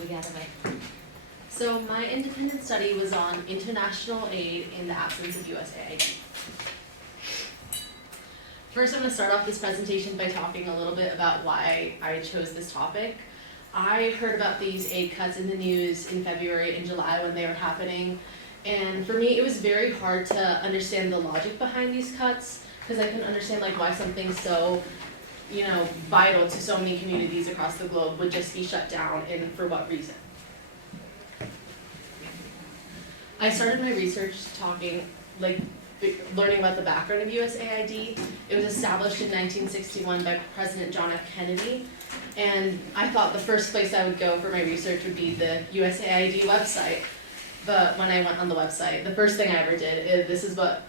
we get away. So my independent study was on international aid in the absence of USAID. First, I'm going to start off this presentation by talking a little bit about why I chose this topic. I heard about these aid cuts in the news in February and July when they were happening, and for me it was very hard to understand the logic behind these cuts, because I couldn't understand like why something so vital to so many communities across the globe would just be shut down, and for what reason. I started my research learning about the background of USAID. It was established in 1961 by President John F. Kennedy, and I thought the first place I would go for my research would be the USAID website. But when I went on the website, the first thing I ever did is, this is what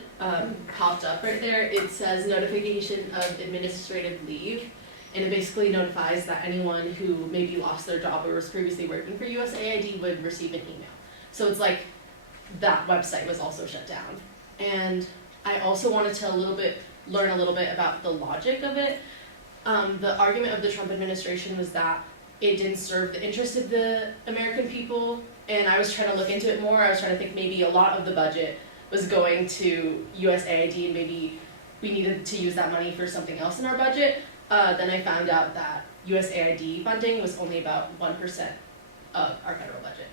popped up right there. It says notification of administrative leave, and it basically notifies that anyone who maybe lost their job or was previously working for USAID would receive an email. So it's like that website was also shut down. And I also wanted to learn a little bit about the logic of it. The argument of the Trump administration was that it didn't serve the interests of the American people, and I was trying to look into it more. I was trying to think maybe a lot of the budget was going to USAID, and maybe we needed to use that money for something else in our budget. Then I found out that USAID funding was only about 1% of our federal budget.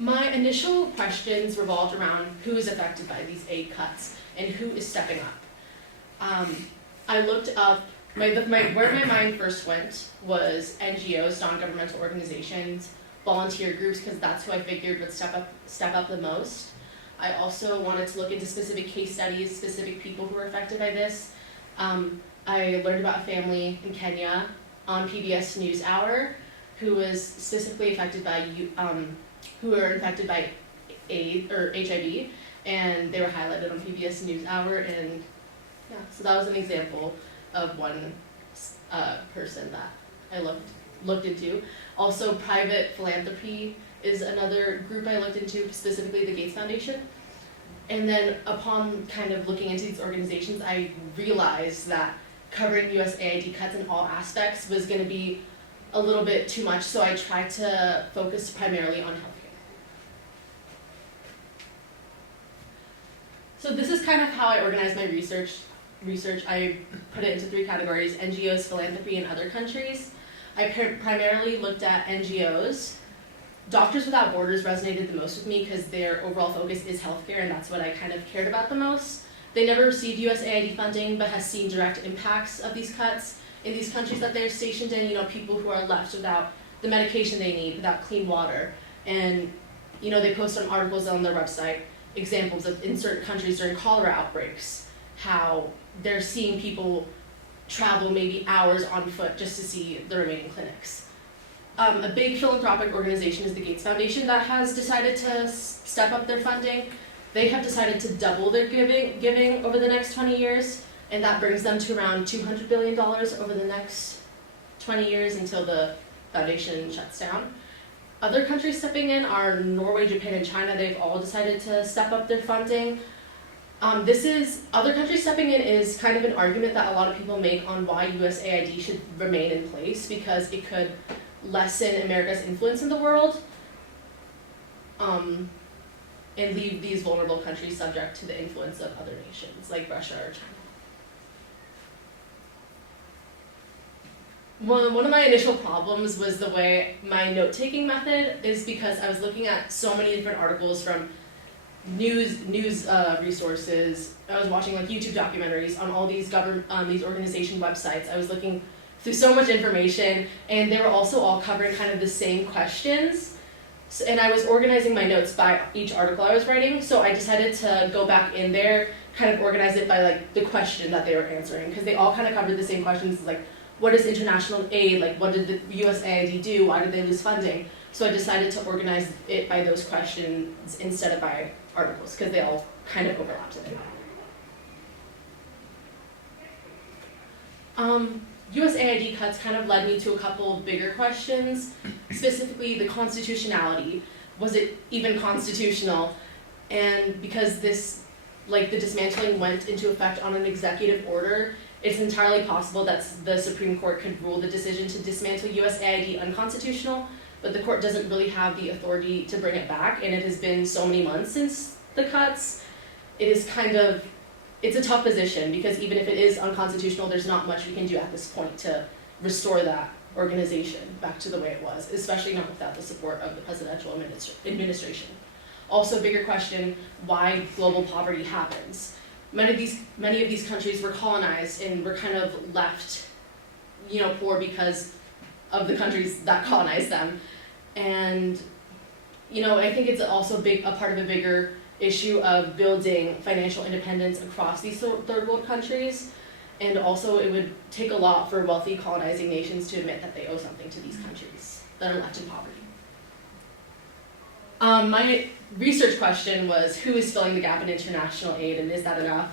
My initial questions revolved around who is affected by these aid cuts and who is stepping up. I looked up, where my mind first went was NGOs, non-governmental organizations, volunteer groups, because that's who I figured would step up the most. I also wanted to look into specific case studies, specific people who were affected by this. I learned about a family in Kenya on PBS NewsHour who was specifically affected by who were infected by AIDS or HIV, and they were highlighted on PBS NewsHour, and yeah, so that was an example of one person that I looked into. Also, private philanthropy is another group I looked into, specifically the Gates Foundation. And then upon kind of looking into these organizations, I realized that covering USAID cuts in all aspects was going to be a little bit too much, so I tried to focus primarily on healthcare. So this is kind of how I organized my research. I put it into 3 categories: NGOs, philanthropy, and other countries. I primarily looked at NGOs. Doctors Without Borders resonated the most with me because their overall focus is healthcare, and that's what I kind of cared about the most. They never received USAID funding, but has seen direct impacts of these cuts in these countries that they're stationed in. People who are left without the medication they need, without clean water. And they post on articles on their website examples of in certain countries during cholera outbreaks, how they're seeing people travel maybe hours on foot just to see the remaining clinics. A big philanthropic organization is the Gates Foundation that has decided to step up their funding. They have decided to double their giving over the next 20 years, and that brings them to around $200 billion over the next 20 years until the foundation shuts down. Other countries stepping in are Norway, Japan, and China. They've all decided to step up their funding. Other countries stepping in is kind of an argument that a lot of people make on why USAID should remain in place, because it could lessen America's influence in the world, and leave these vulnerable countries subject to the influence of other nations like Russia or China. One of my initial problems was the way my note-taking method is, because I was looking at so many different articles from news resources. I was watching YouTube documentaries on all these these organization websites. I was looking through so much information, and they were also all covering kind of the same questions. And I was organizing my notes by each article I was writing, so I decided to go back in there, kind of organize it by the question that they were answering, because they all kind of covered the same questions, like what is international aid, what did the USAID do, why did they lose funding? So I decided to organize it by those questions instead of by articles, because they all kind of overlapped together. USAID cuts kind of led me to a couple of bigger questions, specifically the constitutionality. Was it even constitutional? And because like the dismantling went into effect on an executive order, it's entirely possible that the Supreme Court could rule the decision to dismantle USAID unconstitutional, but the court doesn't really have the authority to bring it back, and it has been so many months since the cuts. It's a tough position, because even if it is unconstitutional, there's not much we can do at this point to restore that organization back to the way it was, especially not without the support of the presidential administration. Also, bigger question, why global poverty happens. Many of these countries were colonized and were kind of left, poor because of the countries that colonized them. And, I think it's also a part of a bigger issue of building financial independence across these third world countries. And also it would take a lot for wealthy colonizing nations to admit that they owe something to these countries that are left in poverty. My research question was, who is filling the gap in international aid, and is that enough?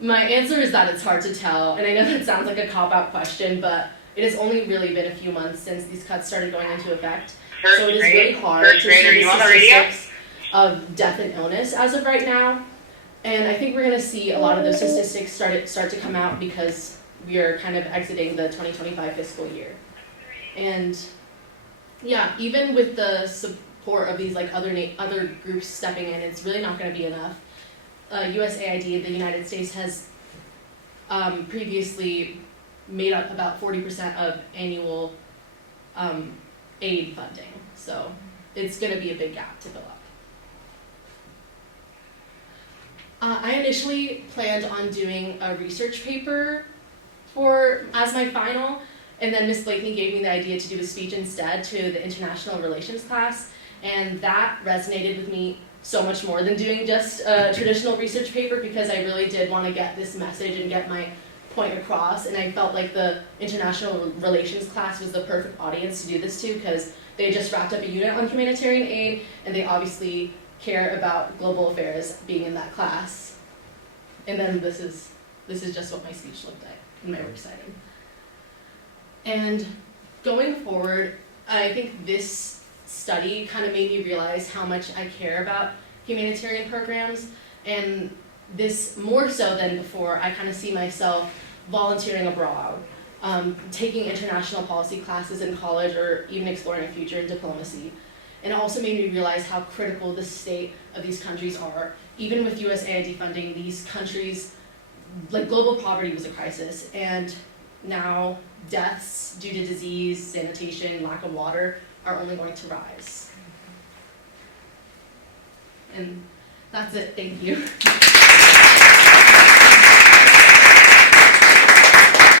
My answer is that it's hard to tell, and I know that sounds like a cop-out question, but it has only really been a few months since these cuts started going into effect. So it is really hard to see the statistics of death and illness as of right now. And I think we're going to see a lot of those statistics start to come out because we are kind of exiting the 2025 fiscal year. And yeah, even with the support of these other groups stepping in, it's really not going to be enough. USAID, the United States, has previously made up about 40% of annual aid funding. So it's going to be a big gap to fill up. I initially planned on doing a research paper as my final, and then Ms. Blakeney gave me the idea to do a speech instead to the international relations class, and that resonated with me so much more than doing just a traditional research paper, because I really did want to get this message and get my point across, and I felt like the international relations class was the perfect audience to do this to, because they had just wrapped up a unit on humanitarian aid, and they obviously care about global affairs being in that class. And then this is just what my speech looked like in my work citing. And going forward, I think this study kind of made me realize how much I care about humanitarian programs, and this more so than before, I kind of see myself volunteering abroad, taking international policy classes in college, or even exploring a future in diplomacy. And it also made me realize how critical the state of these countries are. Even with USAID funding, these countries, like global poverty was a crisis, and now deaths due to disease, sanitation, lack of water are only going to rise. And that's it, thank you.